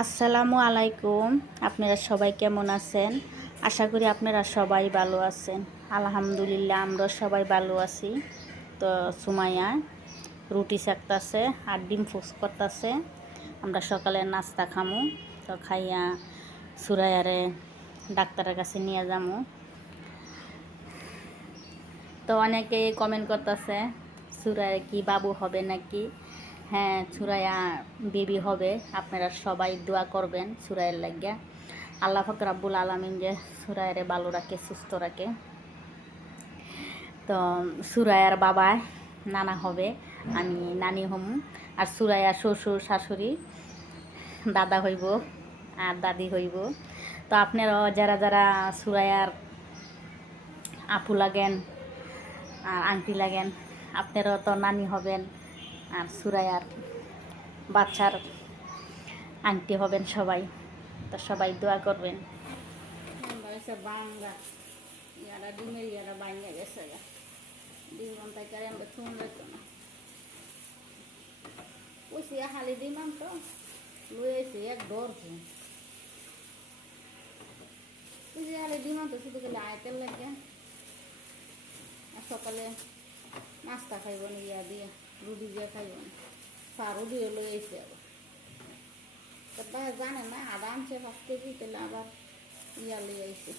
আসসালামু আলাইকুম। আপনারা সবাই কেমন আছেন? আশা করি আপনারা সবাই ভালো আছেন। আলহামদুলিল্লাহ, আমরা সবাই ভালো আছি। তো সুমাইয়া রুটি সেকতাছে আর ডিম ফুস করতেছে। আমরা সকালে নাস্তা খামু। তো খাইয়া সুরাইয়ারে ডাক্তারের কাছে নিয়ে যামু। তো অনেকে কমেন্ট করতেছে সুরায় কি বাবু হবে নাকি? হ্যাঁ সুরায়া বেবি হবে। আপনারা সবাই দোয়া করবেন সুরায়ের লাগিয়া আল্লাহ ফকর রাব্বুল আলমিন যে সুরায়ের ভালো রাখে, সুস্থ রাখে। তো সুরায়ার বাবা নানা হবে, আমি নানি হম। আর সুরায়া শ্বশুর, শাশুড়ি, দাদা হইব আর দাদি হইব। তো আপনারাও যারা যারা সুরায়ার আপু লাগেন আর আন্টি লাগেন, আপনারাও তো নানি হবেন। আর সুরায়ার বাচ্চার আংটি হবেন সবাই। তো সবাই দোয়া করবেন। ডিমের গেছে ডিম কারে আমরা রেখো না। হালি তো। এক তুই হালি তো শুধু গেলে আর সকালে নাস্তা খাইব না দিয়ে। রুটি দিয়ে খাইব না সারও দিয়ে লই আইসি আবার তারপর জানে না, আদা আনছে পাঁচ কেজি, তাহলে আবার ইয়া লই আইসি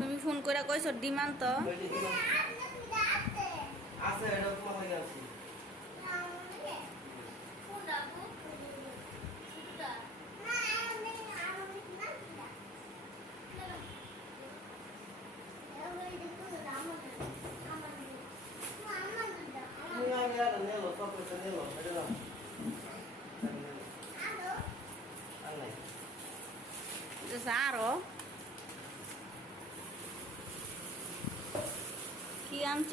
তুমি ফোন করে কইছো, ডিমান্ড তো? আছে, এটা তোমার লাগে আছে। আর কি আনছ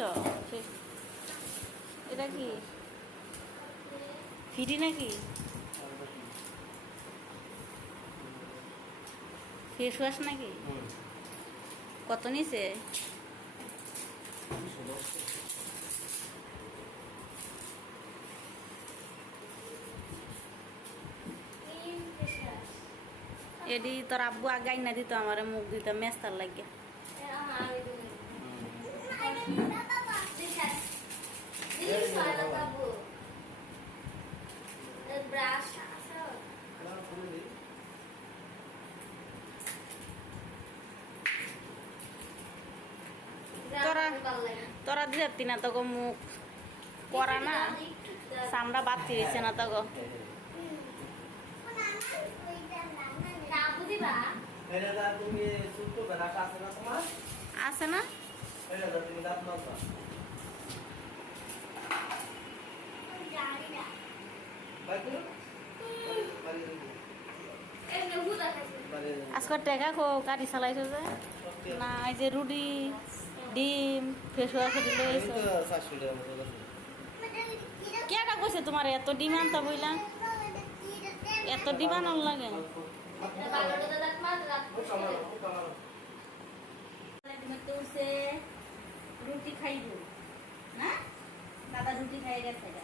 এটা কি ফিরি নাকি ফেস ওয়াশ নাকি কত নিছে এডি তোর আব্বু আগাই না দিত আমার মুখ দিত মেস্তার লাগে তোরা দিতে না তোকে মুখ করা না চামড়া বাতি দিছে না তোকে আছে না আজকাল টেকা খো গাড়ি চালাইছো যে? না এই যে রুটি ডিম ফেস ওয়াশ দিলে কেটা কইছে তোমার? এত ডিম আনতা বইলা এত ডিম আনার লাগে তুলছে রুটি খাইব না দাদা রুটি খাই গেছে গা।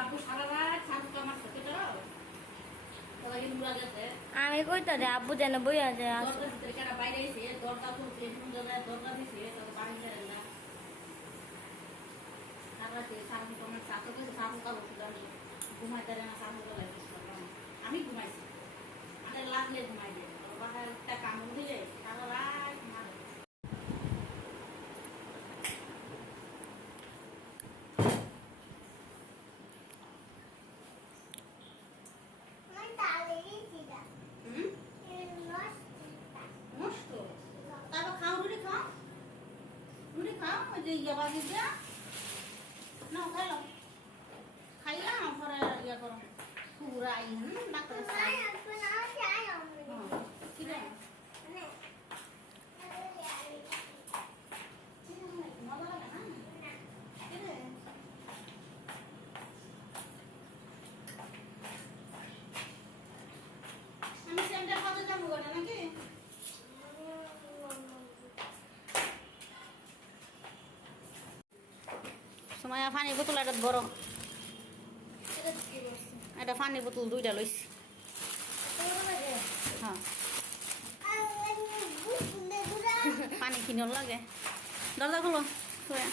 আমার সাথে তো। শান্ত কালো ছিল আমি ঘুমাইতে না শান্ত কালো আমি ঘুমাইছি। আমাদের লাগলে ঘুমাই দিয়ে কামড় দিলে সারা একটু ইয়ে বাজি দিয়া। নাও খাইলো। খাইলা পরে ইয়ে করো পুরা আই ডাক্তার কি রে মজা লাগে না কি রে আমি সেন্টার কত যাব ওটা নাকি সময় পানির বোতল এটা বড় এটা পানির বোতল দুইটা লইছি। হ্যাঁ। পানি কিনল লাগে? দরজা খুলো। খুলে।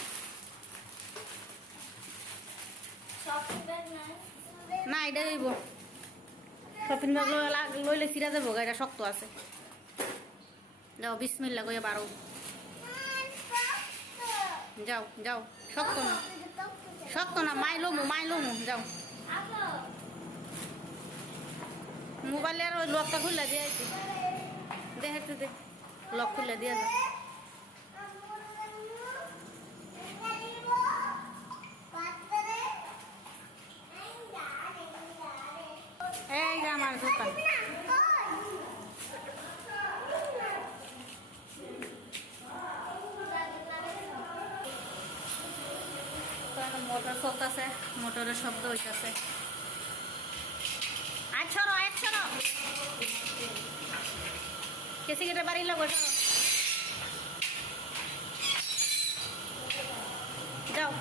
না? এটা দিব। শপিং ব্যাগ লইলে ফিরা যাব এটা শক্ত আছে। যাও বিসমিল্লা কইয়া বারো যাও যাও শক্ত না। শক্ত না, মাই লমু মাই লমু, যাও। মোবাইলের ওই লকটা খুলে দিয়ে দেখে তুই দে, লক খুলে দিয়ে এই যে আমার মোটর আছে মোটরের শব্দ হইতেছে। আজ ছড়ো আজ ছড়ো। কেসি কেটে বাড়ি লাগো ছড়ো যাও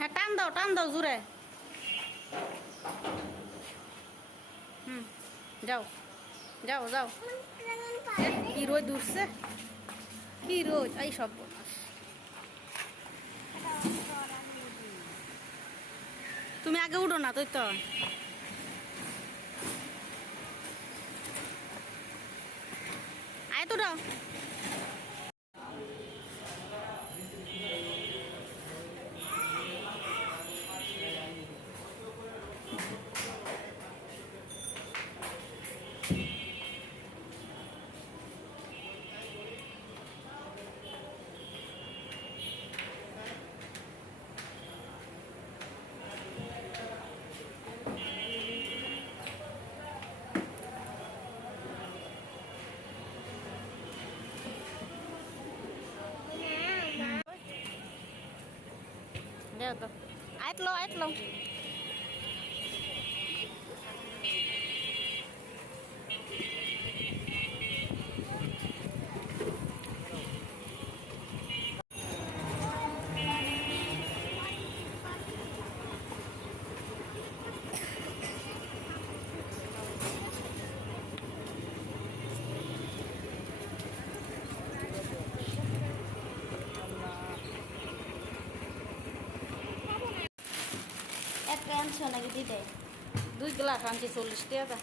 হ্যাঁ টান দাও টান দাও জুড়ে হুম যাও যাও যাও কি রোদ উঠছে কি রোদ এই সব তুমি আগে উঠো না তুই তো আয় তো দাও যাও তো আইতলো আইতলো একটা আনছো নাকি দিতে দুই গ্লাস আনছি চল্লিশ টাকা।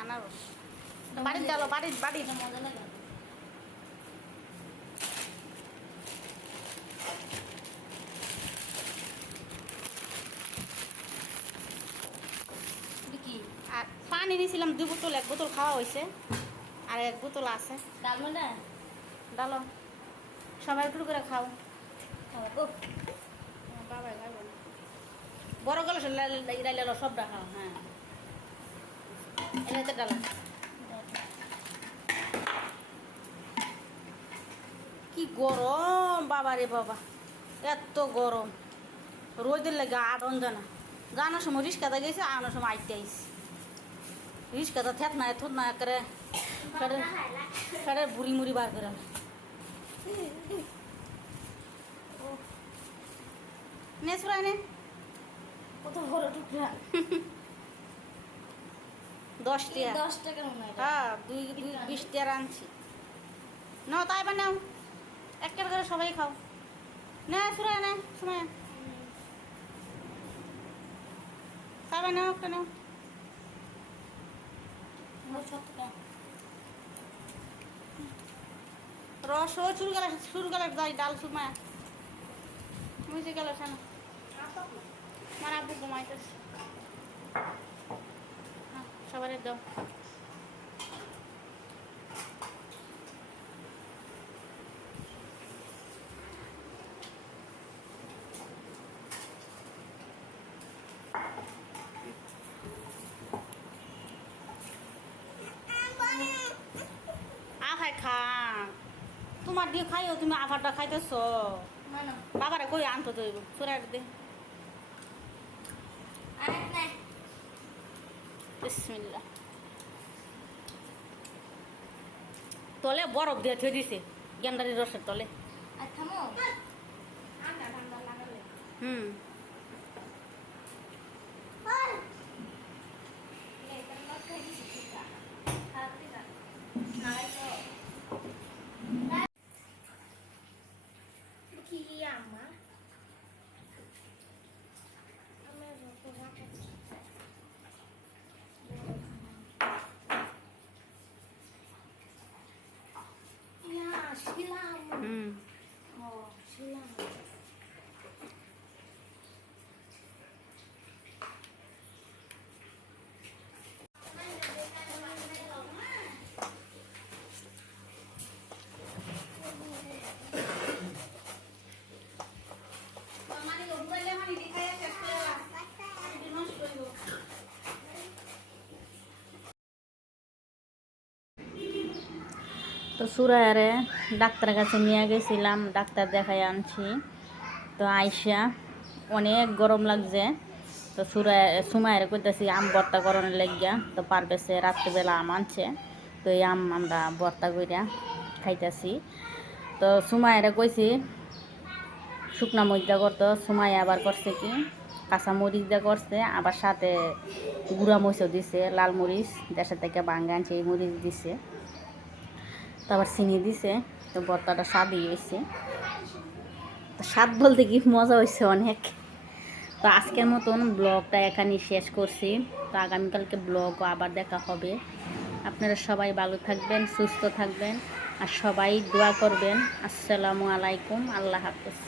আনারস। বাড়ির ডালো বাড়ির বাড়ির। মজা লাগে। কি? আর পানি নিয়েছিলাম দু বোতল এক বোতল খাওয়া হয়েছে। আর এক বোতল আছে। ডালমাটা? ডালো। সবাই একটু করে খাও। খাব বড় গেল লাইলে সব খাও হ্যাঁ এটাতে ডালো কি গরম বাবা। রে বাবা এত গরম। রোদের লাগে আটন জানা। জানার সময় রিক্সাতে গেছে আনার সময় আইতে আইসি রিক্সাতে থেত না থুত না করে ফেরে ফেরে বুড়ি মুড়ি বার করে নে সুরাই নে কত বড় টুকরা? দশ টাকা। দশ টাকা হয় দুই দুই বিশ টাকা আনছি। নাও তাই বা নাও একটা করে সবাই খাও। না সুরাই নে সময় নাও। কেন আমার রস ও শুরু গেলে শুরু গেলে যাই ডাল সুমা মুছে গেল কেন? আমার আব্বু ঘুমাইতেছে। হ্যাঁ, সবারই দাও। তোমার দিয়ে খাইও তুমি আফারটা খাইতেছ। বাবারে কই আনতো তো সুরাট দে তলে বরফ দিয়ে থই দিছে গেন্দারি রসের তলে হুম ইয়া তো সুরায়ারে ডাক্তারের কাছে নিয়ে গেছিলাম, ডাক্তার দেখাই আনছি। তো আইসা অনেক গরম লাগছে। তো সুরায় সুমায়ের কইতেছি, আম ভর্তা করানোর লাগিয়া তো পারবেছে, রাত্রিবেলা আম আনছে। তো এই আম আমরা ভর্তা কইরা খাইতেছি। তো সুমায়ের কইছি, শুকনা মরিচ করতো সুমাই আবার করছে কি, কাঁচা মরিচ দিয়ে করছে, আবার সাথে গুঁড়া মরিচও দিছে, লাল মরিচ, দেশের থেকে ভাঙ্গা আনছে, এই মরিচ দিছে। তারপর চিনি দিছে, তো বর্তাটা স্বাদই হয়েছে। তো স্বাদ বলতে কি, মজা হয়েছে অনেক। তো আজকের মতন ব্লগটা এখানে শেষ করছি। তো আগামীকালকে ব্লগও আবার দেখা হবে। আপনারা সবাই ভালো থাকবেন, সুস্থ থাকবেন, আর সবাই দোয়া করবেন। আসসালামু আলাইকুম, আল্লাহ হাফেজ।